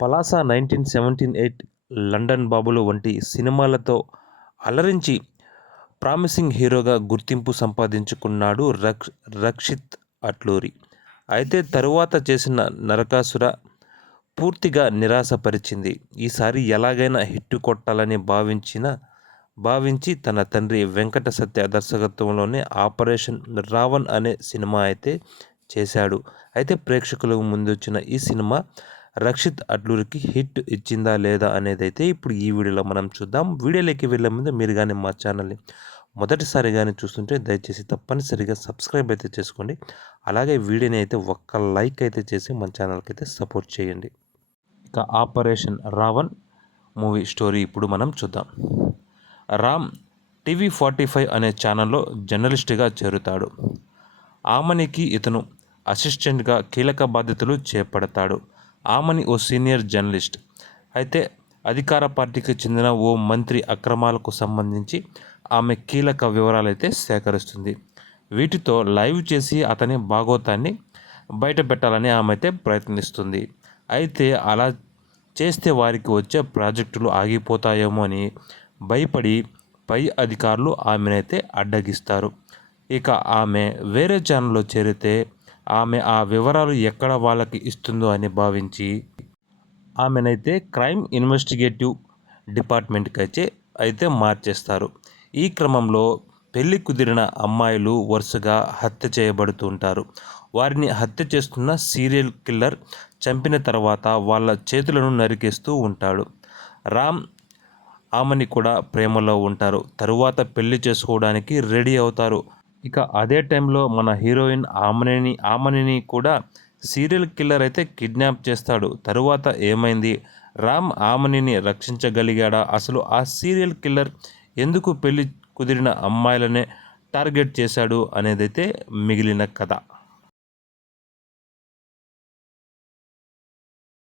Palasa 1978, London బాబులు వంటి సినిమాలతో అలరించి ప్రామిసింగ్ హీరోగా గుర్తింపు సంపాదించుకున్నాడు రక్షిత్ అట్లూరి. అయితే తరువాత చేసిన నరకాసుర పూర్తిగా నిరాశపరిచింది. ఈసారి ఎలాగైనా హిట్టు కొట్టాలని భావించి తన తండ్రి వెంకట సత్య దర్శకత్వంలోనే ఆపరేషన్ రావణ్ అనే సినిమా అయితే చేశాడు. అయితే ప్రేక్షకుల ముందొచ్చిన ఈ సినిమా రక్షిత్ అట్లూరికి హిట్ ఇచ్చిందా లేదా అనేది అయితే ఇప్పుడు ఈ వీడియోలో మనం చూద్దాం. వీడియోలోకి వెళ్ళే ముందు మీరు కానీ మా ఛానల్ని మొదటిసారి కానీ చూస్తుంటే దయచేసి తప్పనిసరిగా సబ్స్క్రైబ్ అయితే చేసుకోండి. అలాగే వీడియోని అయితే ఒక్క లైక్ అయితే చేసి మన ఛానల్కి అయితే సపోర్ట్ చేయండి. ఇక ఆపరేషన్ రావణ్ మూవీ స్టోరీ ఇప్పుడు మనం చూద్దాం. రామ్ TV45 అనే ఛానల్లో జర్నలిస్ట్గా చేరుతాడు. ఆమనికి ఇతను అసిస్టెంట్గా కీలక బాధ్యతలు చేపడతాడు. ఆమని ఓ సీనియర్ జర్నలిస్ట్. అయితే అధికార పార్టీకి చెందిన ఓ మంత్రి అక్రమాలకు సంబంధించి ఆమె కీలక వివరాలైతే సేకరిస్తుంది. వీటితో లైవ్ చేసి అతని భాగోతాన్ని బయటపెట్టాలని ఆమె అయితే ప్రయత్నిస్తుంది. అయితే అలా చేస్తే వారికి వచ్చే ప్రాజెక్టులు ఆగిపోతాయేమో అని భయపడి పై అధికారులు ఆమెనైతే అడ్డగిస్తారు. ఇక ఆమె వేరే ఛానల్లో చేరితే ఆమె ఆ వివరాలు ఎక్కడ వాళ్ళకి ఇస్తుందో అని భావించి ఆమెనైతే క్రైమ్ ఇన్వెస్టిగేటివ్ డిపార్ట్మెంట్కి అయితే మార్చేస్తారు. ఈ క్రమంలో పెళ్లి కుదిరిన అమ్మాయిలు వరుసగా హత్య చేయబడుతుంటారు. వారిని హత్య చేస్తున్న సీరియల్ కిల్లర్ చంపిన తర్వాత వాళ్ళ చేతులను నరికేస్తూ ఉంటాడు. రామ్ ఆమెని కూడా ప్రేమలో ఉంటారు. తరువాత పెళ్లి చేసుకోవడానికి రెడీ అవుతారు. ఇక అదే టైంలో మన హీరోయిన్ ఆమనిని కూడా సీరియల్ కిల్లర్ అయితే కిడ్నాప్ చేస్తాడు. తరువాత ఏమైంది? రామ్ ఆమనిని రక్షించగలిగాడా? అసలు ఆ సీరియల్ కిల్లర్ ఎందుకు పెళ్లి కుదిరిన అమ్మాయిలనే టార్గెట్ చేశాడు అనేదైతే మిగిలిన కథ.